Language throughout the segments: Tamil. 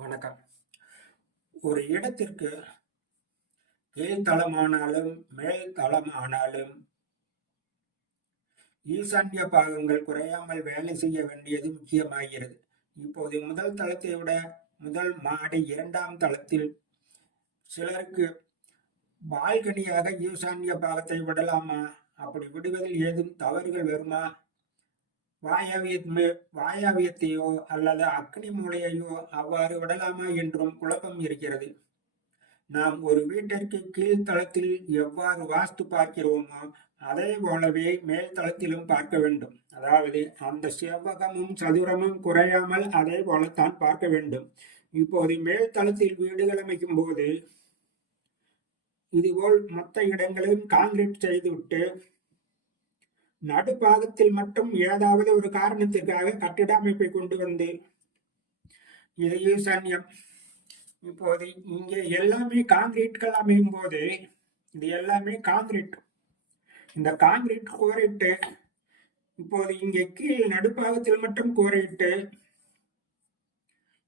வணக்கம். ஒரு இடத்திற்கு கீழ்த்தளமானாலும் மேல் தளமானாலும் ஈசான்ய பாகங்கள் குறையாமல் வேலை செய்ய வேண்டியது முக்கியமாகிறது. இப்போது முதல் தளத்தை விட முதல் மாடி இரண்டாம் தளத்தில் சிலருக்கு பால்கனியாக ஈசான்ய பாகத்தை விடலாமா? அப்படி விடுவதில் ஏதும் தவறுகள் வருமா? வாயவிய வாயவியத்தையோ அல்லது அக்னி மூலையையோ அவ்வாறு விடலாமா என்றும் குழப்பம் இருக்கிறது. நாம் ஒரு வீட்டிற்கு கீழ்த்தளத்தில் எவ்வாறு வாஸ்து பார்க்கிறோமோ அதே போலவே மேல் தளத்திலும் பார்க்க வேண்டும். அதாவது அந்த செவ்வகமும் சதுரமும் குறையாமல் அதே போலத்தான் பார்க்க வேண்டும். இப்போது மேல் தளத்தில் வீடுகள் அமைக்கும் போது இதுபோல் மொத்த இடங்களையும் காங்கிரீட் செய்துவிட்டு நடுப்பாகத்தில் மட்டும் ஏதாவது ஒரு காரணத்திற்காக கட்டிட அமைப்பை கொண்டு வந்து இது ஈசான்யம் இப்போது இங்கே எல்லாமே காங்கிரீட்கள் அமையும் போது இது எல்லாமே காங்கிரீட். இந்த காங்கிரீட் கோரிட்டு இப்போது இங்கே கீழ் நடுப்பாகத்தில் மட்டும் கோரிட்டு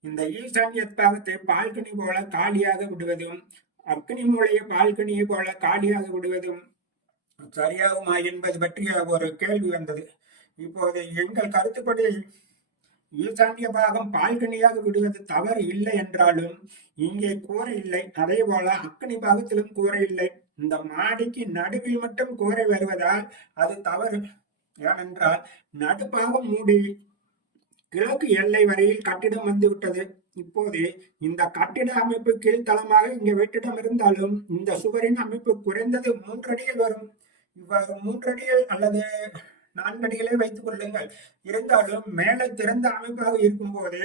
இந்த ஈசான்ய பாகத்தை பால்கனி போல காலியாக விடுவதும் அக்னி மூலைய பால்கனியை போல காலியாக விடுவதும் சரியாகுமா என்பது பற்றிய ஒரு கேள்வி வந்தது. இப்போது எங்கள் கருத்துப்படி ஈசான்ய பாகம் பால்கனியாக விடுவது தவறு இல்லை என்றாலும் இங்கே கூரை இல்லை. அதே போல அக்னி பாகத்திலும் கூரை இல்லை. இந்த மாடிக்கு நடுவில் மட்டும் கூரை வருவதால் அது தவறு. ஏனென்றால் நடுப்பாகம் மூடி கிழக்கு எல்லை வரையில் கட்டிடம் வந்துவிட்டது இப்போது இந்த கட்டிட அமைப்பு கீழ்த்தளமாக இங்கே வெற்றிடம் இருந்தாலும் இந்த சுவரின் அமைப்பு குறைந்தது மூன்றடியில் வரும். இவ்வாறு மூன்றடிகள் அல்லது நான்கடிகளே வைத்துக் கொள்ளுங்கள். இருந்தாலும் மேலே திறந்த அமைப்பாக இருக்கும் போது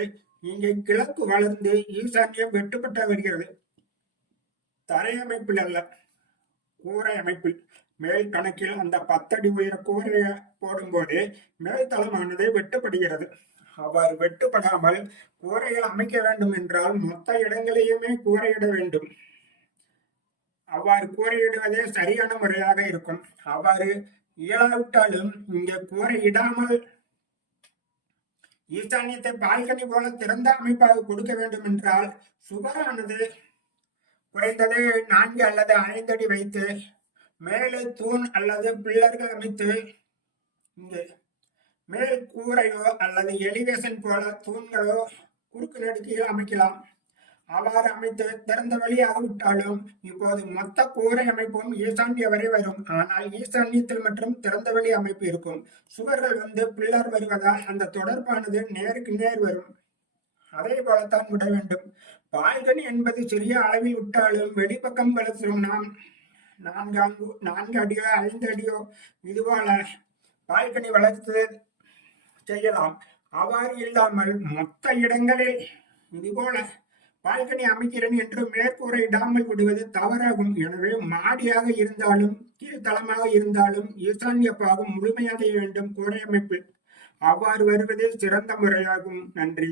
இங்கே கிழக்கு வளர்ந்து ஈசான்யம் வெட்டுப்பட்ட வருகிறது. தரை அமைப்பில் அல்ல கூரை அமைப்பில். மேல் கணக்கில் அந்த பத்தடி உயர கூரையை போடும்போது மேல் தளமானது வெட்டுப்படுகிறது. அவர் வெட்டுப்படாமல் கூரைகள் அமைக்க வேண்டும் என்றால் மொத்த இடங்களையுமே கூரையிட வேண்டும். அவ்வாறு கூரையிடுவதே சரியான முறையாக இருக்கும். அவ்வாறு இயலாவிட்டாலும் இங்கே கூரையிடாமல் ஈசானியத்தை பால்கனி போல திறந்த அமைப்பாக கொடுக்க வேண்டும் என்றால் சுவரானது குறைந்தது நான்கு அல்லது ஐந்து அடி வைத்து மேலே தூண் அல்லது பில்லர்கள் அமைத்து இங்கே மேல் கூரையோ அல்லது எலிவேஷன் போல தூண்களோ குறுக்கு நடுக்கையில் அமைக்கலாம். அவ்வாறு அமைத்து திறந்த வழியாக விட்டாலும் இப்போது மொத்த கூரை அமைப்பும் ஈசாண்டிய வரை வரும். ஆனால் ஈசாண்டியத்தில் மற்றும் திறந்த வழி அமைப்பு இருக்கும். சுவர்கள் வந்து பில்லர் வருவதால் அந்த தொடர்பானது நேருக்கு நேர் வரும். அதே போலத்தான் விட வேண்டும். பால்கனி என்பது சிறிய அளவில் விட்டாலும் வெளிப்பக்கம் வளர்த்தும் நாம். நான்கு அங்கு நான்கு அடியோ ஐந்து அடியோ இதுபோல பால்கனி வளர்த்து செய்யலாம். அவ்வாறு இல்லாமல் மொத்த இடங்களில் இதுபோல பால்கனி அமைக்கிறேன் என்று மேற்கூரை இடாமல் விடுவது தவறாகும். எனவே மாடியாக இருந்தாலும் கீழ்த்தளமாக இருந்தாலும் ஈசான்ய பாகம் முழுமையாக வேண்டும் கூரை அமைப்பு அவ்வாறு வருவதே சிறந்த முறையாகும். நன்றி.